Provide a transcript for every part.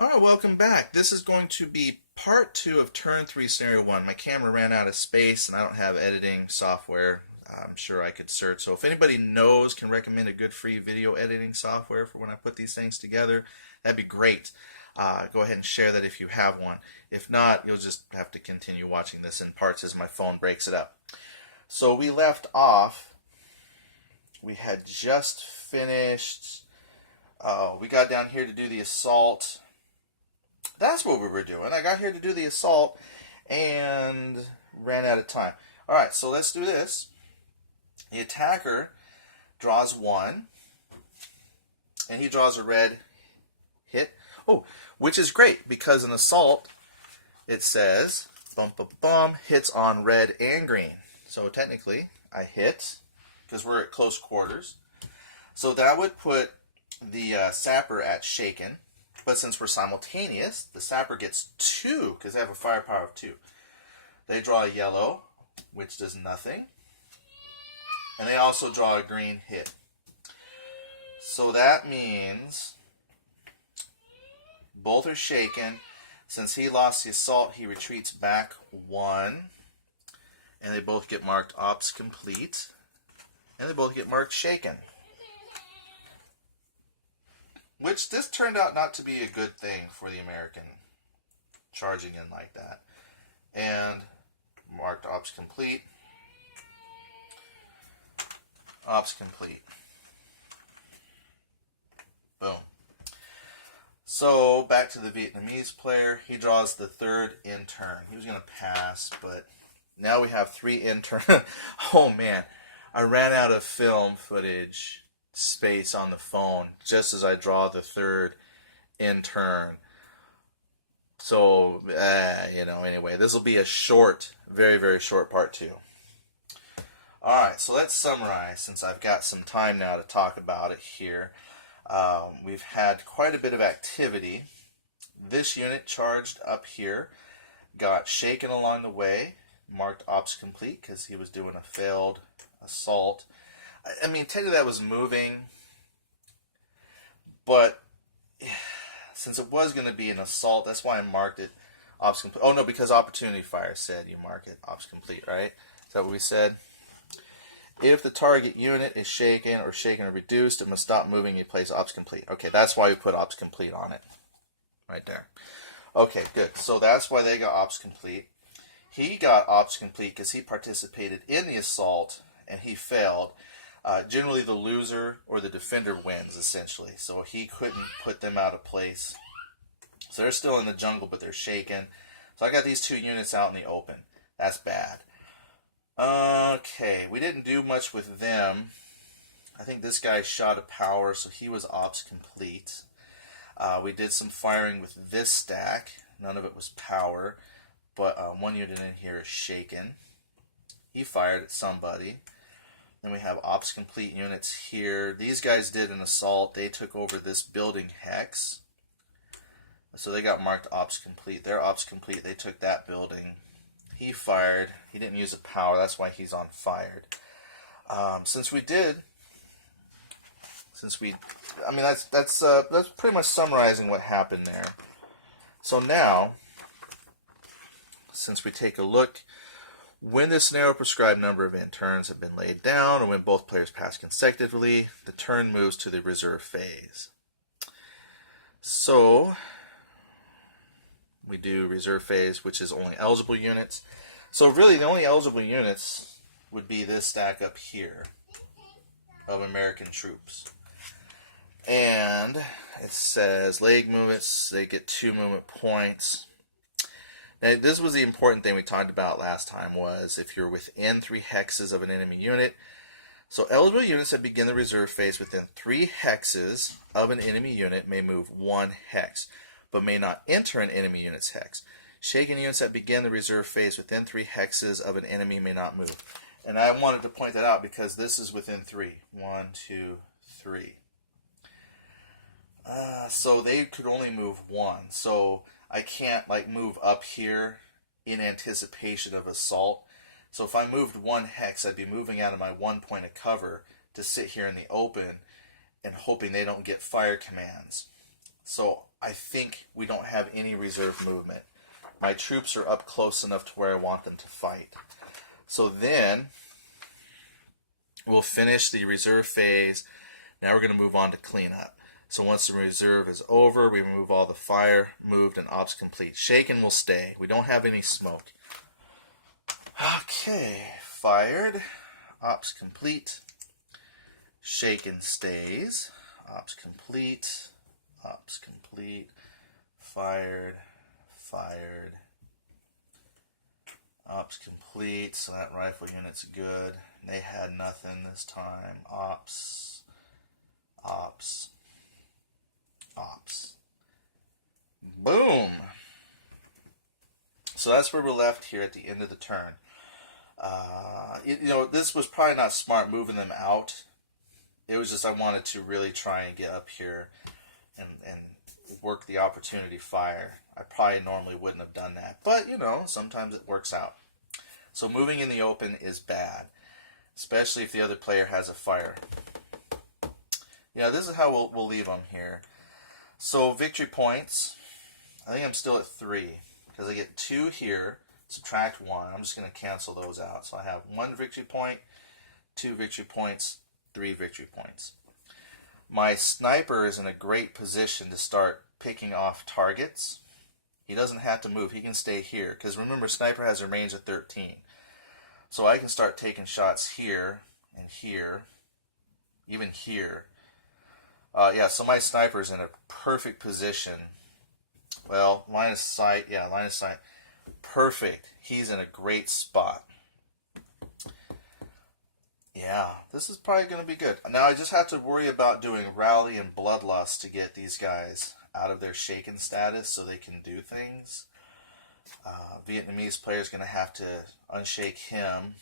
Alright, welcome back. This is going to be part 2 of Turn 3 Scenario 1. My camera ran out of space and I don't have editing software. I'm sure I could search. So if anybody knows, can recommend a good free video editing software for when I put these things together, that'd be great. Go ahead and share that if you have one. If not, you'll just have to continue watching this in parts as my phone breaks it up. So we left off. We had just finished. We got down here to do the assault. That's what we were doing. I got here to do the assault and ran out of time. Alright, so let's do this. The attacker draws 1, and he draws a red hit. Oh, which is great, because in assault, it says, bum, bum, bum, hits on red and green. So technically, I hit, because we're at close quarters. So that would put the sapper at shaken. But since we're simultaneous, the sapper gets 2, because they have a firepower of 2. They draw a yellow, which does nothing. And they also draw a green hit. So that means both are shaken. Since he lost the assault, he retreats back 1. And they both get marked ops complete. And they both get marked shaken. Which this turned out not to be a good thing for the American, charging in like that. And marked ops complete. Ops complete. Boom. So back to the Vietnamese player. He draws the 3rd in turn. He was going to pass, but now we have 3 in turn. Oh man, I ran out of film footage space on the phone just as I draw the 3rd in turn. So, anyway, this will be a short, very, very short part 2. Alright, so let's summarize since I've got some time now to talk about it here. We've had quite a bit of activity. This unit charged up here, got shaken along the way, marked ops complete because he was doing a failed assault. I mean, technically that was moving, but since it was going to be an assault, that's why I marked it ops complete. Oh no, because opportunity fire said you mark it ops complete, right? Is that what we said? If the target unit is shaken or reduced, it must stop moving and place ops complete. Okay, that's why we put ops complete on it. Right there. Okay, good. So that's why they got ops complete. He got ops complete because he participated in the assault and he failed. Generally the loser or the defender wins, essentially. So he couldn't put them out of place. So they're still in the jungle, but they're shaken. So I got these 2 units out in the open. That's bad. Okay, we didn't do much with them. I think this guy shot a power, so he was ops complete. We did some firing with this stack. None of it was power, but 1 unit in here is shaken. He fired at somebody. Then we have ops complete units here. These guys did an assault. They took over this building hex. So they got marked ops complete. They're ops complete. They took that building. He fired. He didn't use a power. That's why he's on fired. That's pretty much summarizing what happened there. So now, since we take a look, when the scenario prescribed number of end turns have been laid down, or when both players pass consecutively, the turn moves to the reserve phase. So we do reserve phase, which is only eligible units. So really the only eligible units would be this stack up here of American troops. And it says leg movements, they get 2 movement points. Now this was the important thing we talked about last time, was if you're within 3 hexes of an enemy unit. So eligible units that begin the reserve phase within 3 hexes of an enemy unit may move 1 hex, but may not enter an enemy unit's hex. Shaken units that begin the reserve phase within 3 hexes of an enemy may not move. And I wanted to point that out because this is within 3. 1, 2, 3. So they could only move 1. So I can't move up here in anticipation of assault. So if I moved 1 hex, I'd be moving out of my 1 point of cover to sit here in the open and hoping they don't get fire commands. So I think we don't have any reserve movement. My troops are up close enough to where I want them to fight. So then we'll finish the reserve phase. Now we're going to move on to cleanup. So once the reserve is over, we remove all the fire, moved, and ops complete. Shaken will stay. We don't have any smoke. Okay, fired. Ops complete. Shaken stays. Ops complete. Ops complete. Fired. Fired. Ops complete. So that rifle unit's good. They had nothing this time. Ops. Ops. Ops. Boom! So that's where we're left here at the end of the turn. This was probably not smart moving them out. It was just I wanted to really try and get up here and work the opportunity fire. I probably normally wouldn't have done that. But, sometimes it works out. So moving in the open is bad, especially if the other player has a fire. Yeah, this is how we'll leave them here. So victory points, I think I'm still at 3 because I get 2 here, subtract 1. I'm just going to cancel those out. So I have 1 victory point, 2 victory points, 3 victory points. My sniper is in a great position to start picking off targets. He doesn't have to move. He can stay here because remember, sniper has a range of 13. So I can start taking shots here and here, even here. So my sniper's in a perfect position. Well, line of sight. Yeah, line of sight. Perfect. He's in a great spot. Yeah, this is probably going to be good. Now I just have to worry about doing rally and bloodlust to get these guys out of their shaken status so they can do things. Vietnamese player's going to have to unshake him.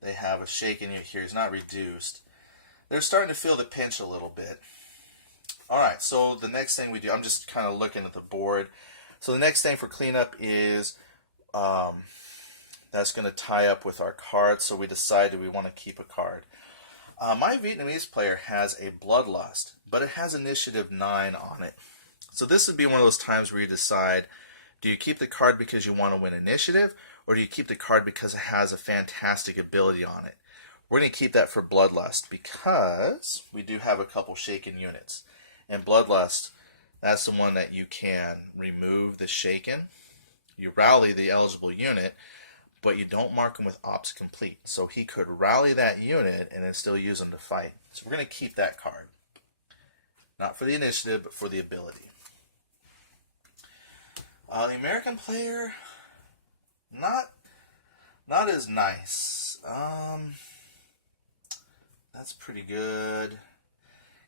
They have a shaken unit here. He's not reduced. They're starting to feel the pinch a little bit. Alright, so the next thing we do, I'm just kind of looking at the board. So the next thing for cleanup is that's going to tie up with our cards. So we decide, do we want to keep a card? My Vietnamese player has a Bloodlust, but it has initiative 9 on it. So this would be one of those times where you decide, do you keep the card because you want to win initiative, or do you keep the card because it has a fantastic ability on it? We're going to keep that for Bloodlust because we do have a couple shaken units. And Bloodlust, that's the one that you can remove the shaken. You rally the eligible unit, but you don't mark him with ops complete. So he could rally that unit and then still use him to fight. So we're going to keep that card. Not for the initiative, but for the ability. The American player, not as nice. That's pretty good.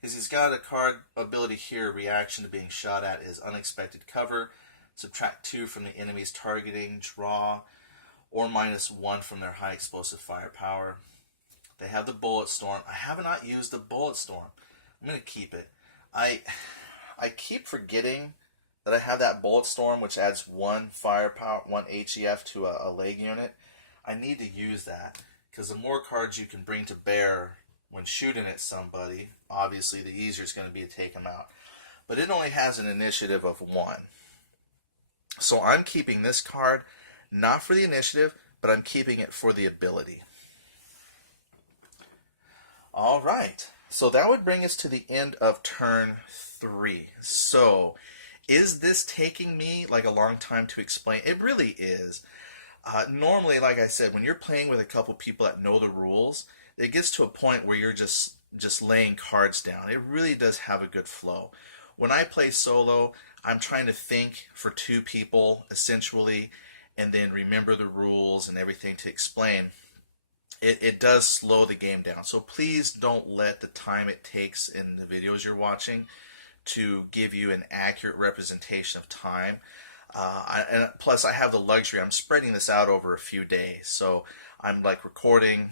Because he's got a card ability here, reaction to being shot at is unexpected cover. Subtract 2 from the enemy's targeting, draw, or -1 from their high explosive firepower. They have the Bullet Storm. I have not used the Bullet Storm. I'm going to keep it. I keep forgetting that I have that Bullet Storm, which adds 1 firepower, 1 HEF to a leg unit. I need to use that, because the more cards you can bring to bear when shooting at somebody, obviously the easier it's going to be to take them out. But it only has an initiative of 1. So I'm keeping this card, not for the initiative, but I'm keeping it for the ability. Alright, so that would bring us to the end of turn 3. So, is this taking me like a long time to explain? It really is. Normally, like I said, when you're playing with a couple people that know the rules, it gets to a point where you're just laying cards down. It really does have a good flow. When I play solo, I'm trying to think for 2 people, essentially, and then remember the rules and everything to explain. It does slow the game down. So please don't let the time it takes in the videos you're watching to give you an accurate representation of time. And plus, I have the luxury. I'm spreading this out over a few days. So I'm like recording,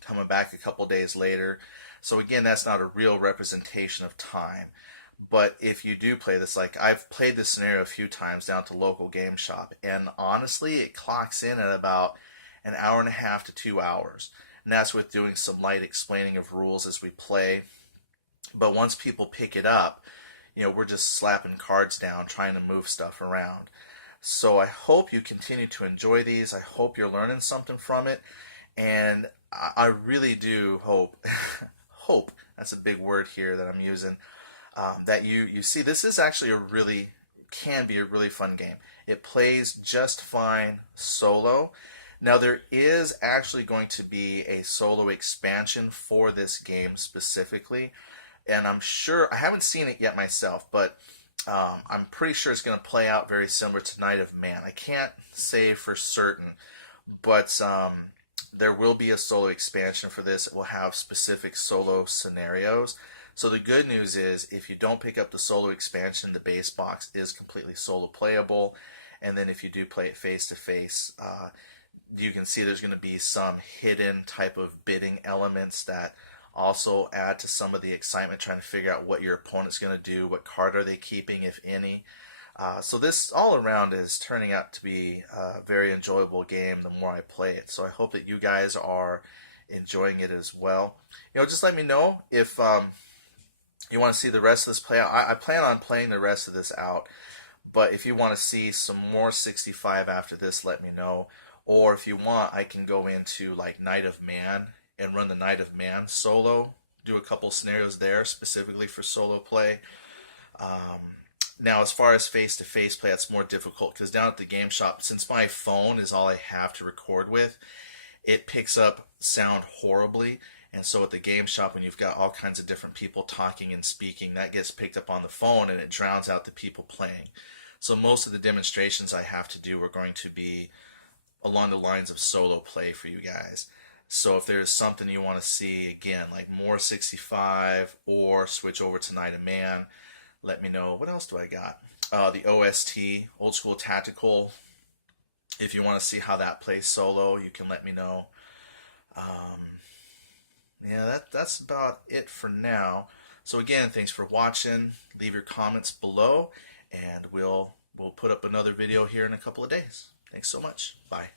coming back a couple days later. So again, that's not a real representation of time. But if you do play this, like I've played this scenario a few times down to local game shop, and honestly, it clocks in at about an hour and a half to 2 hours. And that's with doing some light explaining of rules as we play. But once people pick it up, we're just slapping cards down trying to move stuff around. So I hope you continue to enjoy these. I hope you're learning something from it. And I really do hope, hope, that's a big word here that I'm using, that you see this is actually can be a really fun game. It plays just fine solo. Now there is actually going to be a solo expansion for this game specifically, and I'm sure, I haven't seen it yet myself, but I'm pretty sure it's going to play out very similar to Night of Man. I can't say for certain, but there will be a solo expansion for this. It will have specific solo scenarios. So the good news is, if you don't pick up the solo expansion, the base box is completely solo playable. And then if you do play it face-to-face, you can see there's going to be some hidden type of bidding elements that also add to some of the excitement, trying to figure out what your opponent's going to do, what card are they keeping, if any. So this all around is turning out to be a very enjoyable game the more I play it. So I hope that you guys are enjoying it as well. Just let me know if you want to see the rest of this play out. I plan on playing the rest of this out, but if you want to see some more 65 after this, let me know. Or if you want, I can go into like Night of Man and run the Night of Man solo, do a couple scenarios there specifically for solo play. Now, as far as face-to-face play, that's more difficult because down at the game shop, since my phone is all I have to record with, it picks up sound horribly. And so at the game shop, when you've got all kinds of different people talking and speaking, that gets picked up on the phone and it drowns out the people playing. So most of the demonstrations I have to do are going to be along the lines of solo play for you guys. So if there's something you want to see, again, like more 65 or switch over to Night of Man, let me know. What else do I got? The OST, Old School Tactical. If you want to see how that plays solo, you can let me know. Yeah, that's about it for now. So again, thanks for watching. Leave your comments below, and we'll put up another video here in a couple of days. Thanks so much. Bye.